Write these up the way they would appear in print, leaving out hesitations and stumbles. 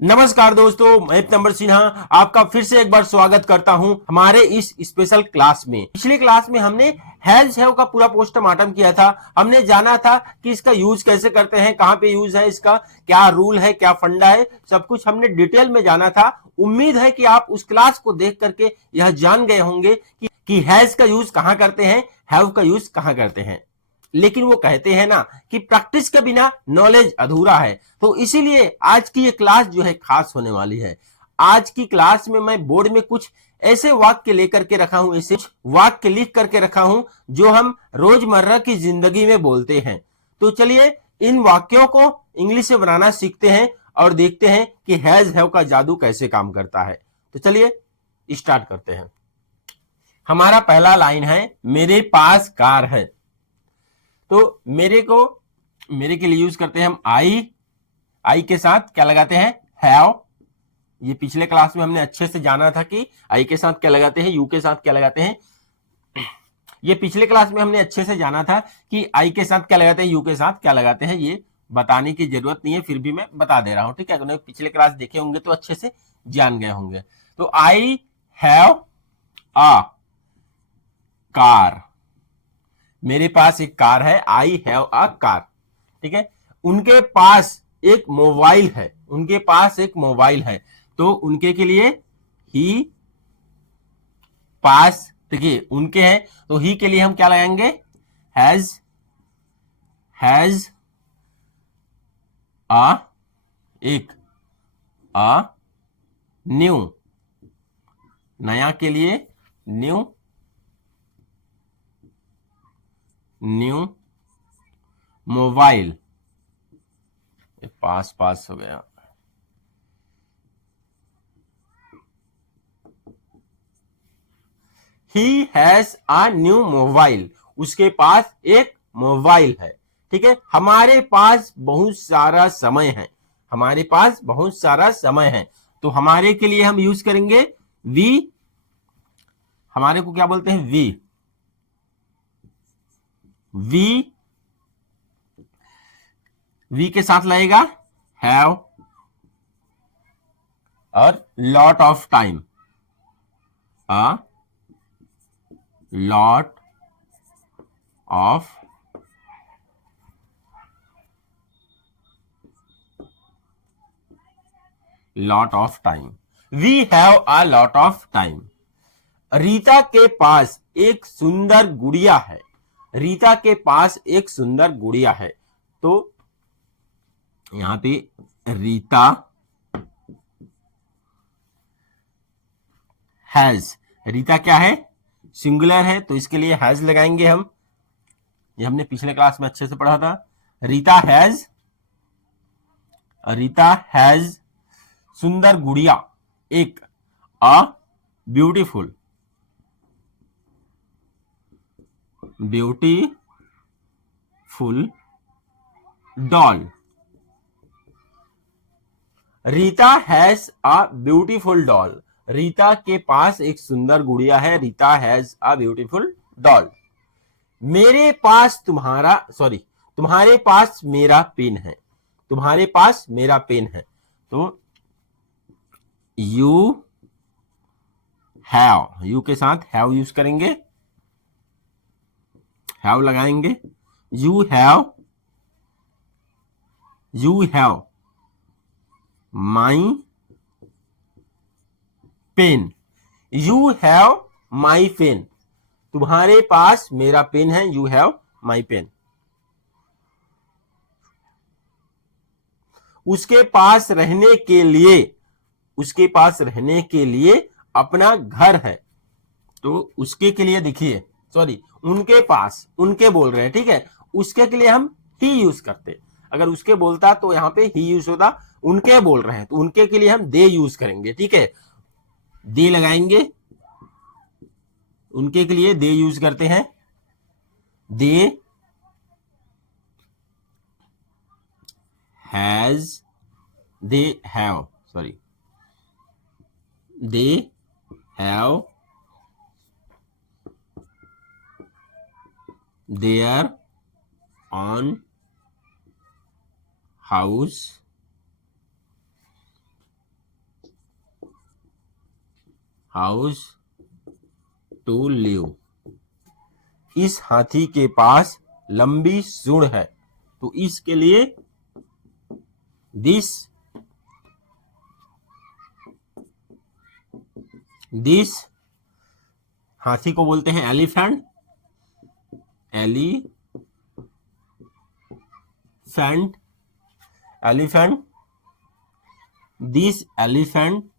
नमस्कार दोस्तों, मैं नंबर सिन्हा आपका फिर से एक बार स्वागत करता हूं हमारे इस स्पेशल क्लास में। पिछले क्लास में हमने हैव का पूरा पोस्टमार्टम किया था। हमने जाना था कि इसका यूज कैसे करते हैं, कहां पे यूज है, इसका क्या रूल है, क्या फंडा है, सब कुछ हमने डिटेल में जाना था। उम्मीद है कि आप उस क्लास को देख करके यह जान गए होंगे कि हैज का यूज कहां करते हैं, हैव का यूज कहां करते हैं। लेकिन वो कहते हैं ना कि प्रैक्टिस के बिना नॉलेज अधूरा है। तो इसीलिए आज की ये क्लास जो है खास होने वाली है। आज की क्लास में मैं बोर्ड में कुछ ऐसे वाक्य लेकर के रखा हूं, ऐसे वाक्य लिख करके रखा हूं जो हम रोजमर्रा की जिंदगी में बोलते हैं। तो चलिए इन वाक्यों को इंग्लिश में बनाना सीखते हैं और देखते हैं कि हैज हैव का जादू कैसे काम करता है। तो चलिए स्टार्ट करते हैं। हमारा पहला लाइन है, मेरे पास कार है। तो मेरे के लिए यूज करते हैं हम आई के साथ क्या लगाते हैं, हैव। ये पिछले क्लास में हमने अच्छे से जाना था कि आई के साथ क्या लगाते हैं, यू के साथ क्या लगाते हैं। ये पिछले क्लास में हमने अच्छे से जाना था कि आई के साथ क्या लगाते हैं, यू के साथ क्या लगाते हैं। ये बताने की जरूरत नहीं है, फिर भी मैं बता दे रहा हूं, ठीक है। अगर पिछले क्लास देखे होंगे तो अच्छे से जान गए होंगे। तो आई हैव अ कार, मेरे पास एक कार है। आई हैव अ कार, ठीक है। उनके पास एक मोबाइल है, उनके पास एक मोबाइल है। तो उनके के लिए ही पास, देखिए उनके हैं तो ही के लिए हम क्या लगाएंगे, हैज अ, एक अ न्यू, नया के लिए न्यू मोबाइल। पास पास हो गया। He has a new mobile, उसके पास एक मोबाइल है, ठीक है। हमारे पास बहुत सारा समय है, हमारे पास बहुत सारा समय है। तो हमारे के लिए हम यूज करेंगे वी। हमारे को क्या बोलते हैं, वी वी के साथ लगेगा हैव और lot of time, a lot of time, we have a lot of time. Rita के पास एक सुंदर गुड़िया है, रीता के पास एक सुंदर गुड़िया है। तो यहां पे रीता हैज, रीता क्या है, सिंगुलर है, तो इसके लिए हैज लगाएंगे हम। ये हमने पिछले क्लास में अच्छे से पढ़ा था। रीता हैज सुंदर गुड़िया, एक a beautiful doll. Rita has a beautiful doll, Rita के पास एक सुंदर गुड़िया है। Rita has a beautiful doll. मेरे पास तुम्हारे पास मेरा पेन है, तुम्हारे पास मेरा पेन है। तो यू हैव, यू के साथ हैव यूज करेंगे, हैव लगाएंगे। You have my pen, you have my pen, तुम्हारे पास मेरा पेन है। You have my pen. उसके पास रहने के लिए, उसके पास रहने के लिए अपना घर है। तो उसके के लिए देखिए, उनके पास, उनके बोल रहे हैं, ठीक है। उसके के लिए हम ही यूज करते, अगर उसके बोलता तो यहां पे ही यूज होता। उनके बोल रहे हैं तो उनके के लिए हम दे यूज करेंगे, ठीक है। दे लगाएंगे, उनके के लिए दे यूज करते हैं। They has, they have, they have there on house house to live. इस हाथी के पास लंबी सूंड है। तो इसके लिए दिस हाथी को बोलते हैं elephant. Elephant this elephant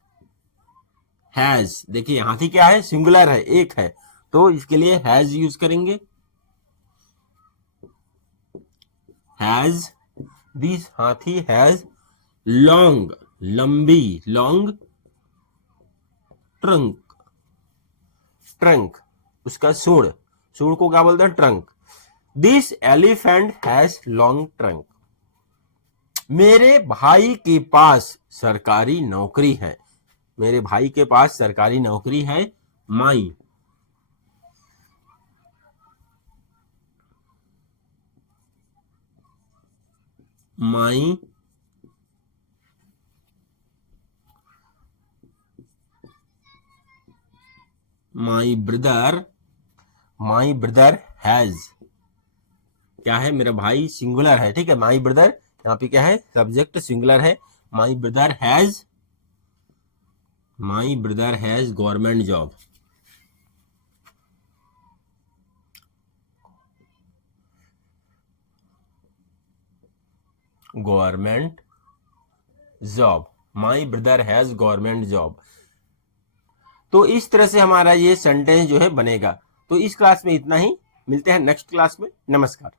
has, देखिए हाथी क्या है, सिंगुलर है, एक है, तो इसके लिए हैज यूज करेंगे। हैज, दिस हाथी हैज लॉन्ग, लंबी, लॉन्ग ट्रंक, उसका सूंड को क्या बोलते हैं, trunk. This elephant has long trunk. मेरे भाई के पास सरकारी नौकरी है। मेरे भाई के पास सरकारी नौकरी है। माई ब्रदर हैज, क्या है, मेरा भाई सिंगुलर है, ठीक है, माई ब्रदर, यहाँ पे क्या है, सब्जेक्ट सिंगुलर है। My brother has government job. My brother has government job. तो इस तरह से हमारा ये सेंटेंस जो है बनेगा। तो इस क्लास में इतना ही, मिलते हैं नेक्स्ट क्लास में। नमस्कार।